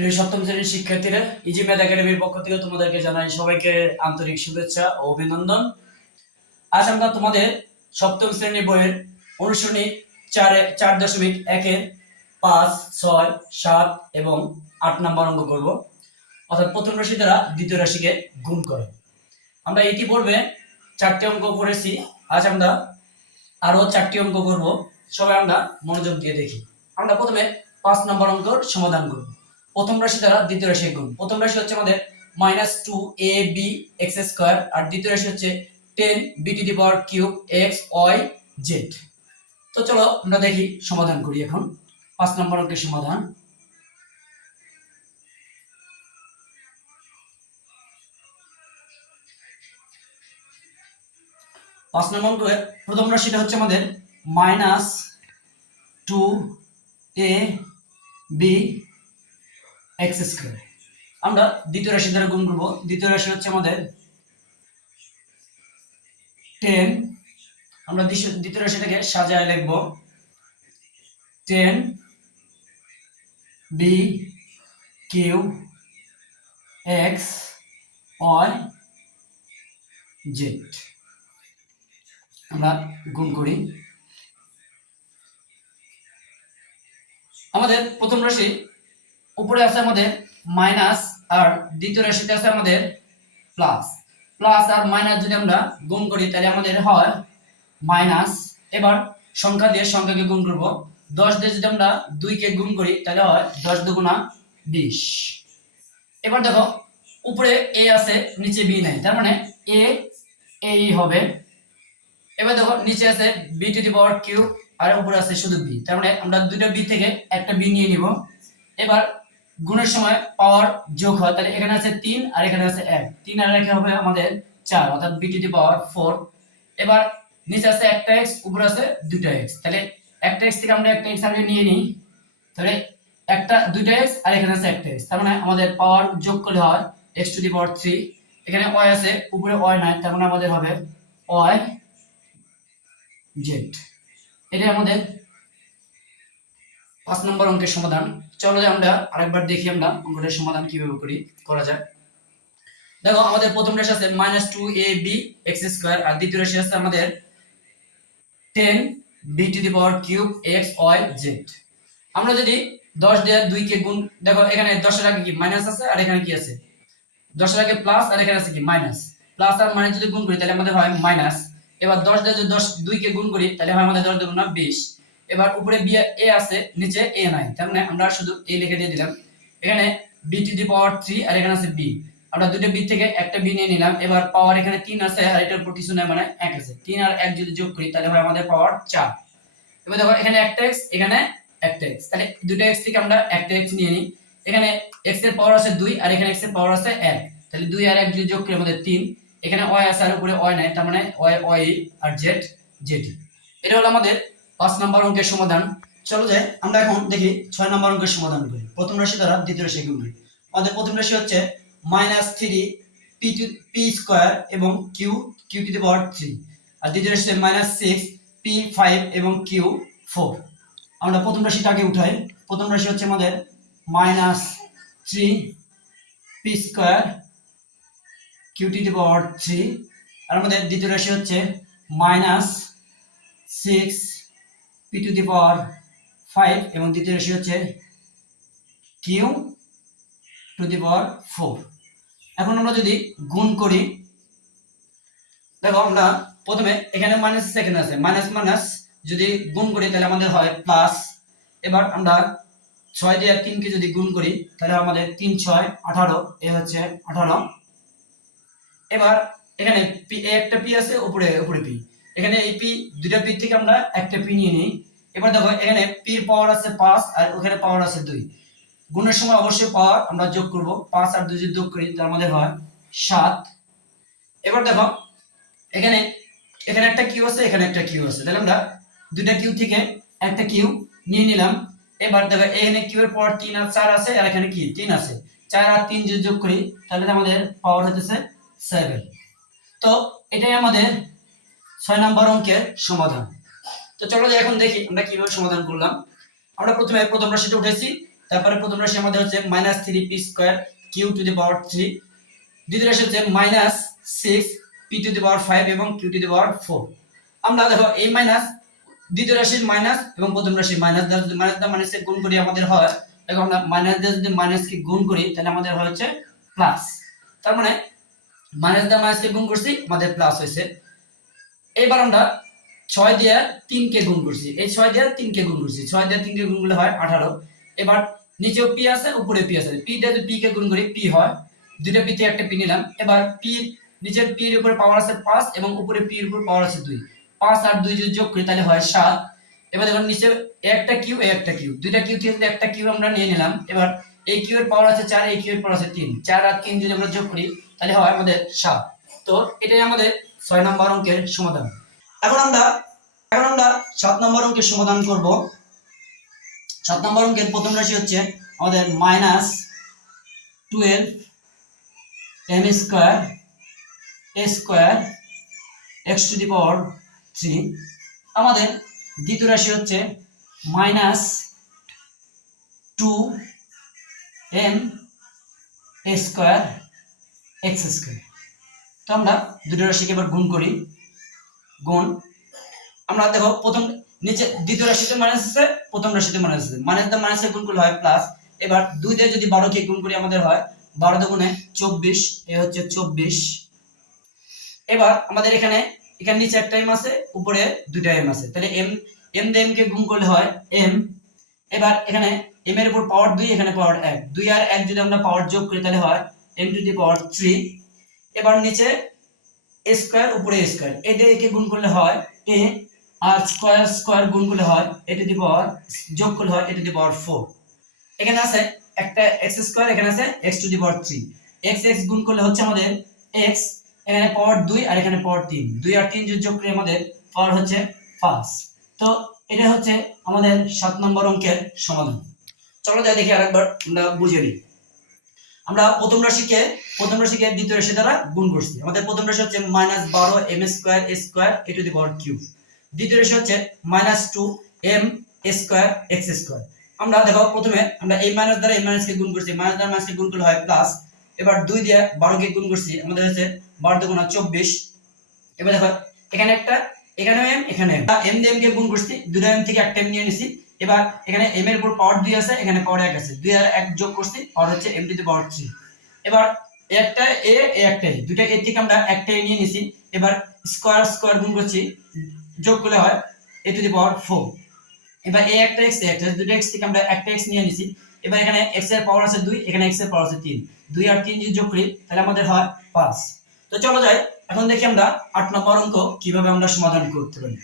প্রিয় সপ্তম শ্রেণীর শিক্ষার্থীরা, ইজি ম্যাথ একাডেমির পক্ষ থেকে তোমাদেরকে জানাই সবাইকে আন্তরিক শুভেচ্ছা ও অভিনন্দন। আজ আমরা তোমাদের সপ্তম শ্রেণী বইয়ের অনুশীলনী 4.1-এর 5, 6, 7 এবং 8 নম্বর অঙ্ক করব। অর্থাৎ প্রথম রাশি দ্বারা দ্বিতীয় রাশিকে গুণ করে। আমরা ইতিপূর্বে 4টি অঙ্ক করেছি, আজ আমরা আরো 4টি অঙ্ক করব। সবাই আমরা মনোযোগ দিয়ে দেখি। আমরা প্রথমে 5 নম্বর অঙ্কের সমাধান করব। প্রথম রাশি দ্বারা দ্বিতীয় রাশি গুণ। প্রথম রাশি হচ্ছে আমাদের -2ab(x²) আর দ্বিতীয় রাশি হচ্ছে 10b³ x y z। তো চলো আমরা দেখি, সমাধান করি। এখন 5 নম্বর অঙ্কের সমাধান। পাঁচ নম্বর অঙ্কে প্রথম রাশিটা হচ্ছে আমাদের -2ab(x²) আমরা দ্বিতীয় রাশি দ্বারা গুণ করব। দ্বিতীয় রাশি হচ্ছে আমাদের 10। আমরা দ্বিতীয় রাশিটাকে সাজায় লিখব 10b³ x y z। আমরা গুণ করি। আমাদের প্রথম রাশি উপরে আছে আমাদের মাইনাস, আর দ্বিতীয় রাশিতে আছে আমাদের প্লাস। প্লাস আর মাইনাস যদি আমরা গুণ করি তাহলে আমাদের হয় মাইনাস। এবার সংখ্যা দিয়ে সংখ্যাকে গুণ করব। 10 দিয়ে যদি আমরা 2কে গুণ করি তাহলে হয় 10 দুগুণা 20। এবার দেখো, উপরে a আছে, নিচে b নাই, তার মানে a এই হবে। এবার দেখো, নিচে আছে b³ আর উপরে আছে শুধু b, তার মানে আমরা দুটো b থেকে একটা b নিয়ে নিব। এবার গুণের সময় পাওয়ার যোগ হয়, তাহলে এখানে আছে 3 আর এখানে আছে 1, 3 আর 1 হবে আমাদের 4, অর্থাৎ b⁴। এবার নিচে আছে একটা x, উপরে আছে দুটো x, তাহলে একটা x থেকে আমরা একটা x আগে নিয়ে নিই, তাহলে একটা দুটো x আর এখানে আছে একটা x, তার মানে আমাদের পাওয়ার যোগ করলে হয় x⁴। এখানে y আছে, উপরে y নাই, তার মানে আমাদের হবে y z। এটাই আমাদের 5 নম্বর অঙ্কের সমাধান। চলো আমরা আরেকবার দেখি আমরা অঙ্কটার সমাধান কিভাবে করা যায়। দেখো, আমাদের প্রথম রাশি আছে -2ab(x²) আর দ্বিতীয় রাশি আছে আমাদের 10b³ x y z। আমরা যদি 10 দিয়ে 2 কে গুণ, দেখো এখানে 10 এর আগে কি মাইনাস আছে আর এখানে কি আছে, 10 এর আগে প্লাস আর এখানে আছে কি মাইনাস। প্লাস আর মাইনাস যদি গুণ করি তাহলে আমাদের হয় মাইনাস। এবার 10 দিয়ে যদি 2 কে গুণ করি তাহলে হয় আমাদের 10 দুগুণা 20। এবার উপরে b a আছে, নিচে a নাই, তার মানে আমরা শুধু a লিখে দিয়ে দিলাম। এখানে b³ আর এখানে আছে b, আমরা দুটো b থেকে একটা b নিয়ে নিলাম। এবার পাওয়ার এখানে 3 আছে আর এটার উপর কিছু নাই, মানে 1 আছে। 3 আর 1 যদি যোগ করি তাহলে হয় আমাদের পাওয়ার 4। এবার দেখো, এখানে একটা x, এখানে একটা x, তাহলে দুটো x থেকে আমরা একটা x নিয়ে নিই। এখানে x এর পাওয়ার আছে 2 আর এখানে x এর পাওয়ার আছে 1, তাহলে 2 আর 1 যদি যোগ করি আমাদের 3। এখানে y আছে আর উপরে y নাই, তার মানে y আর z z। এটা হলো আমাদের 5 নম্বর অঙ্কের সমাধান। চলো যে আমরা এখন দেখি 6 নম্বর অঙ্কের সমাধান করি। প্রথম রাশি দ্বারা দ্বিতীয় রাশি গুণ করি। আমাদের প্রথম রাশি হচ্ছে -3p² এবং q³ আর দ্বিতীয় রাশি -6p5 এবং q4। আমরা প্রথম রাশিটা আগে উঠাই। প্রথম রাশি হচ্ছে আমাদের -3p² q³ আর আমাদের দ্বিতীয় রাশি হচ্ছে -6p⁵ এবং দ্বিতীয় রাশি হচ্ছে q⁴। এখন আমরা যদি গুণ করি, দেখো আমরা প্রথমে এখানে মাইনাস সেকেন্ড আছে, মাইনাস মাইনাস যদি গুণ করি তাহলে আমাদের হয় প্লাস। এবার আমরা 6 দিয়ে 3 কে যদি গুণ করি তাহলে আমাদের 3 6 18, এ হচ্ছে 18। এবার এখানে একটা পি আছে, উপরে পি, এখানে এই পি, দুটো পি থেকে আমরা একটা পি নিয়ে নিই। এবার দেখো, এখানে পি এর পাওয়ার আছে 5 আর ওখানে পাওয়ার আছে 2, গুণের সময় অবশ্যই পাওয়ার আমরা যোগ করব। 5 আর 2 যদি যোগ করি তাহলে আমাদের হয় 7। এবার দেখো, এখানে একটা কিউ আছে, এখানে একটা কিউ আছে, তাহলে আমরা দুটো কিউ থেকে একটা কিউ নিয়ে নিলাম। এবার দেখো, এখানে কিউ এর পাওয়ার 3 আর 4 আছে আর এখানে কি 3 আছে, 4 আর 3 যদি যোগ করি তাহলে আমাদের পাওয়ার হতেছে 7। তো এটাই আমাদের 6 নম্বর অঙ্কের সমাধান। তো চলো এখন দেখি আমরা কিভাবে সমাধান করলাম। আমরা প্রথমে প্রথম রাশিটা উঠেছি তারপরে প্রথম রাশি আমাদের হচ্ছে -3p square q to the power 3, দ্বিতীয় রাশি হচ্ছে -6 p টু দি পাওয়ার 5 এবং q টু দি পাওয়ার 4। আমরা দেখো এই মাইনাস দ্বিতীয় রাশির মাইনাস এবং প্রথম রাশির মাইনাস দ্বারা যদি মাইনাস দ্বারা মাইনাসকে গুণ করি আমাদের হয়, এখন আমরা মাইনাস দিয়ে যদি মাইনাসকে গুণ করি তাহলে আমাদের হয় হচ্ছে প্লাস। তার মানে মাইনাস দ্বারা মাইনাসকে গুণ করছি আমাদের প্লাস হয়েছে। এবার আমরা 6 দিয়ে 3 কে গুণ করছি, এই 6 দিয়ে 3 কে গুণ করছি, 6 দিয়ে 3 কে গুণ করলে হয় 18। এবার নিচেও পি আছে উপরে পি আছে, পি দিয়ে যদি পি কে গুণ করি পি হয়, দুইটা পি তে একটা পি নিলাম। এবার পি নিচের পি এর উপরে পাওয়ার আছে 5 এবং উপরে পি এর উপর পাওয়ার আছে 2, 5 আর 2 যদি যোগ করি তাহলে হয় 7। এবার দেখুন নিচে একটা কিউ একটা কিউ, দুইটা কিউ থেকে একটা কিউ আমরা নিয়ে নিলাম। এবার এই কিউ এর পাওয়ার আছে 4, এই কিউ এর পাওয়ার আছে 3, 4 আর 3 যদি আমরা যোগ করি তাহলে হয় আমাদের 7। তো এটাই আমাদের 6 নম্বর অঙ্কের সমাধান। এখন আমরা 7 নম্বর অঙ্কের সমাধান করব। 7 নম্বর অঙ্কের প্রথম রাশি হচ্ছে আমাদের -12m square a square x to the power 3। আমাদের দ্বিতীয় রাশি হচ্ছে -2m a square x square. তো আমরা দুটো রাশিকে এবার গুণ করি। গুণ আমরা দেখো প্রথম নিচে দ্বিতীয় রাশিতে মাইনাস আছে, প্রথম রাশিতে মাইনাস আছে, মাইনাস দা মাইনাসে গুণ করলে হয় প্লাস। এবার 2 দিয়ে যদি 12 কে গুণ করি আমাদের হয় 12 দুগুণে 24, এ হচ্ছে 24। এবার আমাদের এখানে নিচে একটা m আছে উপরে দুইটা m আছে, তাহলে m দিয়ে m কে গুণ করলে হয় m। এবার এখানে m এর উপর পাওয়ার 2, এখানে পাওয়ার 1, 2 আর 1 যদি আমরা পাওয়ার যোগ করি তাহলে হয় m টু দি পাওয়ার 3। এবার নিচে a স্কয়ার উপরে a স্কয়ার, a দিয়ে কে গুণ করলে হয় a, আর স্কয়ার স্কয়ার গুণ করলে হয় a টু দি পাওয়ার, যোগ করলে হয় a টু দি পাওয়ার 4। এখানে আছে একটা x স্কয়ার, এখানে আছে x to the power 3, x x গুণ করলে হচ্ছে আমাদের x, এখানে পাওয়ার 2 আর এখানে পাওয়ার 3, 2 আর 3 যোগ করে আমাদের পাওয়ার হচ্ছে 5। তো এটা হচ্ছে আমাদের 7 নম্বর অঙ্কের সমাধান। চলো যাই দেখি আরেকবার আমরা বুঝে নিই। আমরা প্রথম রাশিকে দ্বিতীয় রাশি দ্বারা গুণ করছি। আমাদের প্রথম রাশি হচ্ছে -12m square a square a to the power cube, দ্বিতীয় রাশি হচ্ছে -2m a square x square. আমরা দেখো প্রথমে আমরা এই মাইনাস দ্বারা এই মাইনাসকে গুণ করছি, মাইনাস দ্বারা মাইনাসকে গুণ করলে হয় প্লাস। এবার 2 দিয়ে 12 কে গুণ করছি, আমাদের হচ্ছে 12 দুগুণা 24। এবার দেখো এখানে একটা, এখানে m, এখানে m দিয়ে m কে গুণ করছি, দুটো m থেকে একটা m নিয়ে নিছি। এবার এখানে m এর উপর পাওয়ার 2 আছে, এখানে পাওয়ার 1 আছে, 2 আর 1 যোগ করছি, পাওয়ার হচ্ছে m টু দি পাওয়ার 3। এবার একটা a একটা a, দুটো a থেকে আমরা একটা a নিয়ে নিছি। এবার স্কয়ার স্কয়ার গুণ করছি, যোগ করলে হয় a টু দি পাওয়ার 4। এবার a একটা x, a একটা দুটো x থেকে আমরা একটা x নিয়ে নিছি। এবার এখানে x এর পাওয়ার আছে 2, এখানে x এর পাওয়ার আছে 3, 2 আর 3 যদি যোগ করি তাহলে আমাদের হয় 5। তো চলো যাই এখন দেখি আমরা 8 নম্বর অঙ্ক কিভাবে আমরা সমাধান করতে পারি।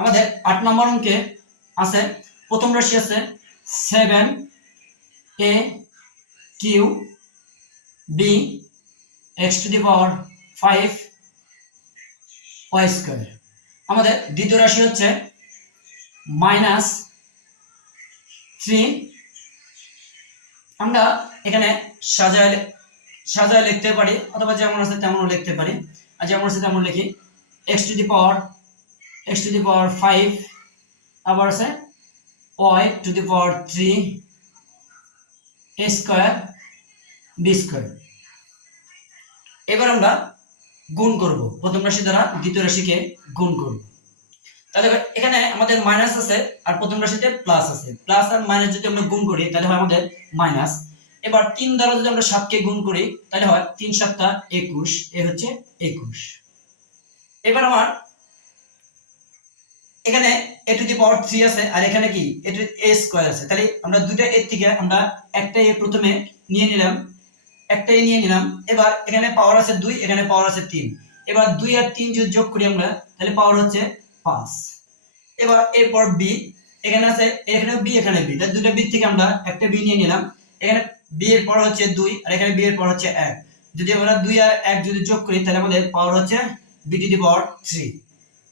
আমাদের 8 নম্বর অঙ্কে আছে প্রথম রাশি আছে 7a q b x to the power 5 y square. আমাদের দ্বিতীয় রাশি হচ্ছে -3, আমরা এখানে সাজায় লিখতে পারি অথবা যেমন আছে তেমনও লিখতে পারি, আর যেমন আছে তেমন লিখি। x টু দি পাওয়ার 5, আবার আছে y two the power 3 a square b square. এবার আমরা গুণ করব, প্রথম রাশি দ্বারা দ্বিতীয় রাশিকে গুণ করব। তাহলে এখানে আমাদের মাইনাস আছে আর প্রথম রাশিতে প্লাস আছে, প্লাস আর মাইনাস যদি আমরা গুণ করি তাহলে হয় আমাদের মাইনাস। এবার 3 দ্বারা যদি আমরা 7 কে গুণ করি তাহলে হয় 3 7 21, এ হচ্ছে 21। এবার আমার এখানে a টু দি পাওয়ার 3 আছে আর এখানে কি a স্কয়ার আছে, তাহলে আমরা দুইটা a থেকে আমরা একটা a প্রথমে নিয়ে নিলাম, একটা a নিয়ে নিলাম। এবার এখানে পাওয়ার আছে 2, এখানে পাওয়ার আছে 3, এবার 2 আর 3 যদি যোগ করি আমরা তাহলে পাওয়ার হচ্ছে 5। এবার এরপর b, এখানে আছে এখানে b, এখানে b, তাহলে দুটো b থেকে আমরা একটা b নিয়ে নিলাম। এখানে b এর পাওয়ার হচ্ছে 2 আর এখানে b এর পাওয়ার হচ্ছে 1, যদি আমরা 2 আর 1 যদি যোগ করি তাহলে আমাদের পাওয়ার হচ্ছে b টু দি পাওয়ার 3।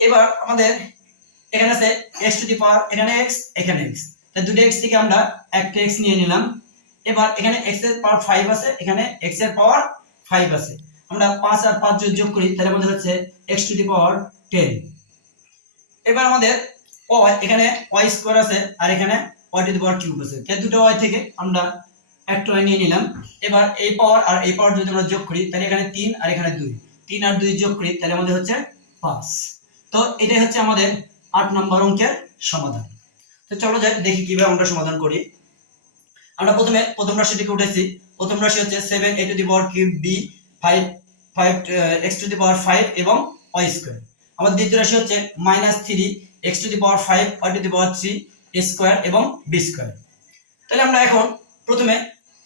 এবার আমাদের এখানে আছে x টু দি পাওয়ার, এখানে x এখানে x, তাহলে দুটো x থেকে আমরা একটা x নিয়ে নিলাম। এবার এখানে x এর পাওয়ার 5 আছে, এখানে x এর পাওয়ার 5 আছে, আমরা 5 আর 5 যদি যোগ করি তাহলে আমাদের হচ্ছে x টু দি পাওয়ার 10। এবার আমাদের ওয়াই, এখানে ওয়াই স্কয়ার আছে আর এখানে Y to the power cube আছে, তাই দুটো ওয়াই থেকে আমরা একটা ওয়াই নিয়ে নিলাম। এবার এই পাওয়ার আর এই পাওয়ার যদি আমরা যোগ করি তাহলে এখানে 3 আর এখানে 2, 3 আর 2 যোগ করি তাহলে আমাদের হচ্ছে 5। তো এটাই হচ্ছে আমাদের 8 নম্বর অঙ্কের সমাধান। তো চলো যাই দেখি কিভাবে আমরা সমাধান করি। আমরা প্রথমে প্রথম রাশিটিকে উঠেছি। প্রথম রাশি হচ্ছে 7 a to the power cube b 5 x to the power 5 এবং y স্কয়ার। আমাদের দ্বিতীয় রাশি হচ্ছে -3 x to the power 5 y two the power 3 a square এবং b স্কয়ার। তাহলে আমরা এখন প্রথমে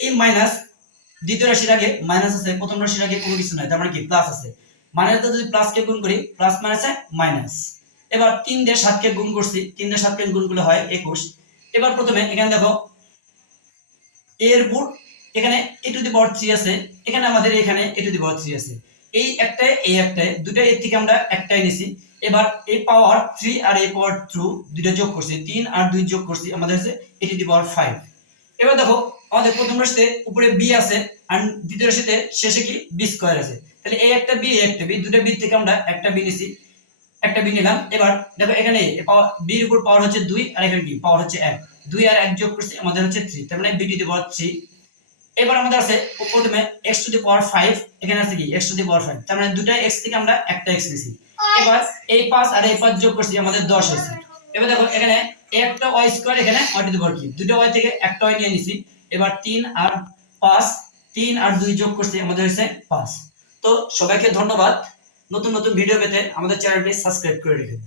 এই মাইনাস, দ্বিতীয় রাশির আগে মাইনাস আছে, প্রথম রাশির আগে কোনো কিছু নাই, তার মানে কি প্লাস আছে। মাইনাসটা যদি প্লাস কে গুণ করি, প্লাস মাইনাসে মাইনাস। এবার 3 দিয়ে 7 কে গুণ করছি, 3 দিয়ে 7 কে গুণ করলে হয় 21। এবার প্রথমে এখানে দেখো a এর উপর এখানে a টু দি পাওয়ার 3 আছে, এখানে আমাদের এখানে a টু দি পাওয়ার 3 আছে। এই একটাই এই একটাই, দুটাই এর থেকে আমরা একটাই নিছি। এবার এই পাওয়ার 3 আর এই পাওয়ার 2 দুটো যোগ করছি, 3 আর 2 যোগ করছি, আমাদের হচ্ছে a টু দি পাওয়ার 5। এবার দেখো আমাদের প্রথম রাশিতে উপরে b আছে আর দ্বিতীয় রাশিতে শেষে কি b স্কয়ার আছে। তাহলে এই একটা b এই একটা b, দুটো b থেকে আমরা একটা b নিছি, একটা b নিলাম। এবার দেখো এখানে b এর উপর পাওয়ার হচ্ছে 2 আর এখানে কি পাওয়ার হচ্ছে 1, 2 আর 1 যোগ করছি আমাদের হচ্ছে 3, তার মানে b টু দি পাওয়ার 3। এবার আমাদের আছে প্রথমে x টু দি পাওয়ার 5, এখানে আছে কি x টু দি পাওয়ার 5, তার মানে দুটো x থেকে আমরা একটা x নিছি। এবার এই 5 আর এই 5 যোগ করছি আমাদের 10 হয়েছে। এবার দেখো এখানে একটা y স্কয়ার, এখানে y two the power cube, দুটো y থেকে একটা y নিয়ে নিছি। এবার 3 আর 5, 3 আর 2 যোগ করছি আমাদের হচ্ছে 5। তো সবাইকে ধন্যবাদ। নতুন নতুন ভিডিও পেতে আমাদের চ্যানেলটি সাবস্ক্রাইব করে রাখুন।